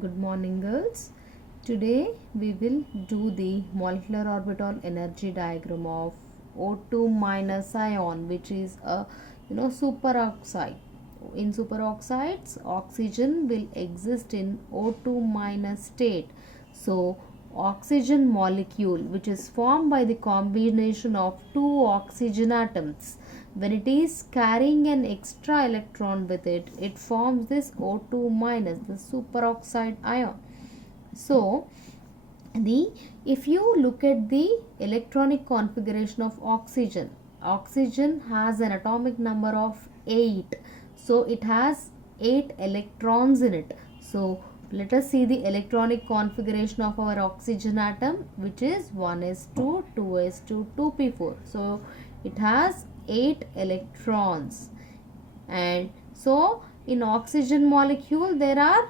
Good morning, girls. Today we will do the molecular orbital energy diagram of O2 minus ion, which is a superoxide. In superoxides, oxygen will exist in O2 minus state. So oxygen molecule, which is formed by the combination of two oxygen atoms, when it is carrying an extra electron with it, it forms this O2 minus, the superoxide ion. So if you look at the electronic configuration of oxygen has an atomic number of 8. So it has 8 electrons in it. So let us see the electronic configuration of our oxygen atom, which is 1s2, 2s2, 2p4. So it has 8 electrons. And so in oxygen molecule there are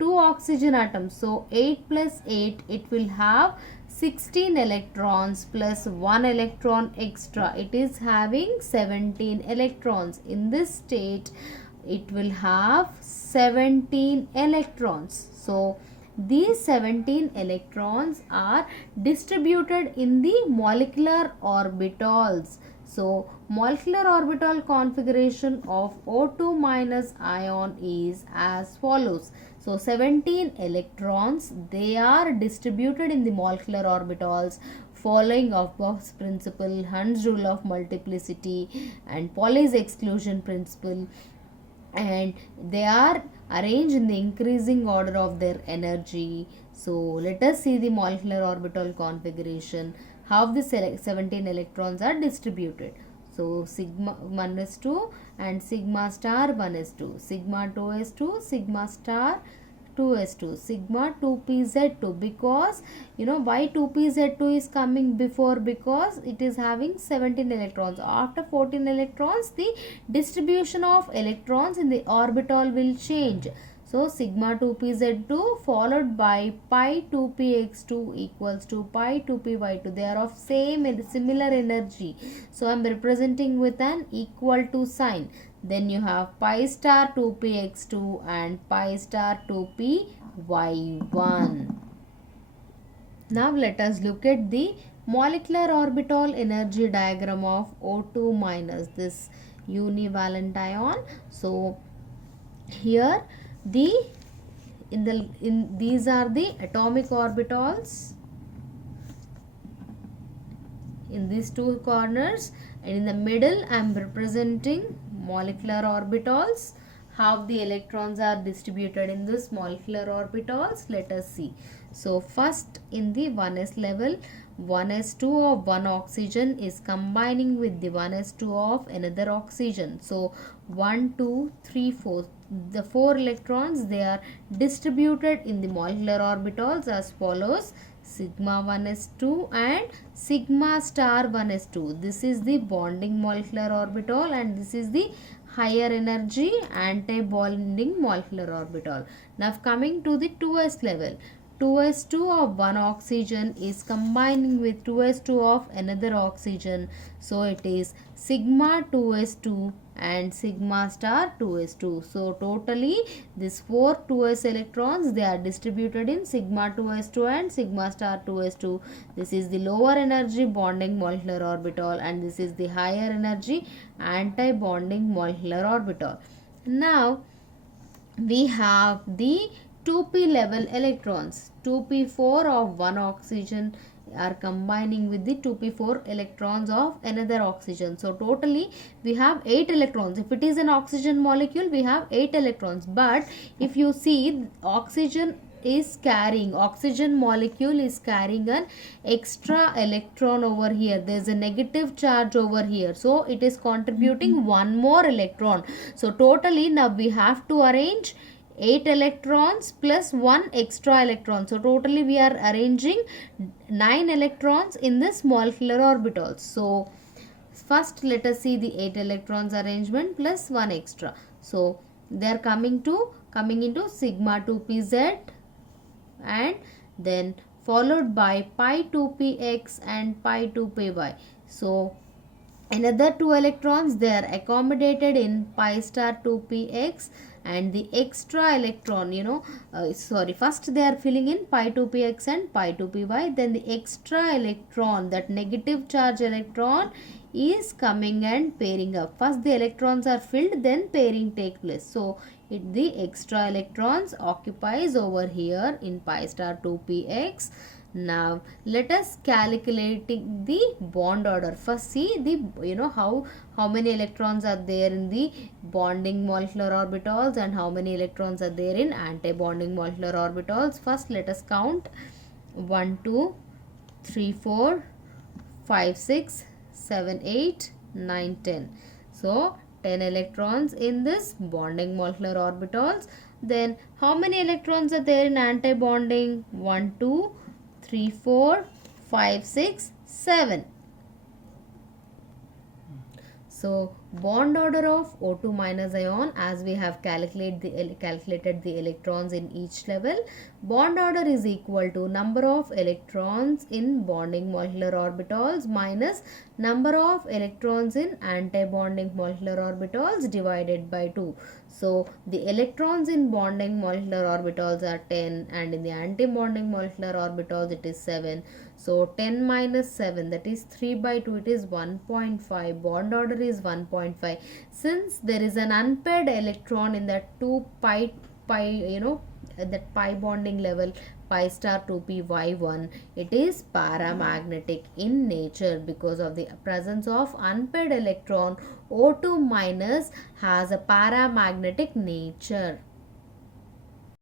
2 oxygen atoms. So 8 plus 8, it will have 16 electrons plus 1 electron extra. It is having 17 electrons. In this state, it will have 17 electrons. So these 17 electrons are distributed in the molecular orbitals. So molecular orbital configuration of O2 minus ion is as follows. So 17 electrons, they are distributed in the molecular orbitals following Aufbau's principle, Hund's rule of multiplicity and Pauli's exclusion principle, and they are arranged in the increasing order of their energy. So let us see the molecular orbital configuration, how the 17 electrons are distributed. So sigma 1 is 2 and sigma star 1 is 2, sigma 2 is 2, sigma star 2s2, sigma 2pz2. Because why 2pz2 is coming before? Because it is having 17 electrons. After 14 electrons, the distribution of electrons in the orbital will change. So sigma 2pz2 followed by pi 2px2 equals to pi 2py2. They are of similar energy. So I am representing with an equal to sign. Then you have pi star 2px2 and pi star 2py1. Now let us look at the molecular orbital energy diagram of O2 minus, this univalent ion. So here these are the atomic orbitals in these two corners, and in the middle I am representing molecular orbitals, how the electrons are distributed in this molecular orbitals. Let us see. So first, in the 1s level, 1s2 of one oxygen is combining with the 1s2 of another oxygen. So 1, 2, 3, 4, the 4 electrons, they are distributed in the molecular orbitals as follows: sigma 1s2 and sigma star 1s2. This is the bonding molecular orbital and this is the higher energy anti-bonding molecular orbital. Now coming to the 2s level, 2s2 of one oxygen is combining with 2s2 of another oxygen. So it is sigma 2s2 and sigma star 2s2. So totally these 4 2s electrons, they are distributed in sigma 2s2 and sigma star 2s2. This is the lower energy bonding molecular orbital and this is the higher energy anti-bonding molecular orbital. Now we have the 2p level electrons. 2p4 of one oxygen are combining with the 2p4 electrons of another oxygen. So totally we have 8 electrons. If it is an oxygen molecule, we have 8 electrons. But if you see, oxygen molecule is carrying an extra electron over here. There is a negative charge over here. So it is contributing one more electron. So totally now we have to arrange 8 electrons plus 1 extra electron. So totally we are arranging 9 electrons in this molecular orbitals. So first let us see the 8 electrons arrangement plus 1 extra. So they are coming into sigma 2pz and then followed by pi 2px and pi 2py. So Another two electrons, they are accommodated in pi star 2px, and the extra electron, first they are filling in pi 2px and pi 2py, then the extra electron, that negative charge electron, is coming and pairing up. First the electrons are filled, then pairing take place. So the extra electrons occupies over here in pi star 2px. Now let us calculating the bond order. First see the, how many electrons are there in the bonding molecular orbitals and how many electrons are there in anti-bonding molecular orbitals. First let us count 1 2 3 4 5 6 7 8 9 10. So 10 electrons in this bonding molecular orbitals. Then how many electrons are there in anti-bonding? 1 2 3 4 5 6 7. So bond order of O2 minus ion, as we have calculated the electrons in each level, bond order is equal to number of electrons in bonding molecular orbitals minus number of electrons in anti-bonding molecular orbitals divided by 2. So the electrons in bonding molecular orbitals are 10 and in the anti-bonding molecular orbitals it is 7. So 10 minus 7, that is 3 by 2, it is 1.5. Bond order is 1.5. Since there is an unpaired electron in that 2 pi, that pi bonding level, pi star 2py1, it is paramagnetic in nature. Because of the presence of unpaired electron, O2 minus has a paramagnetic nature.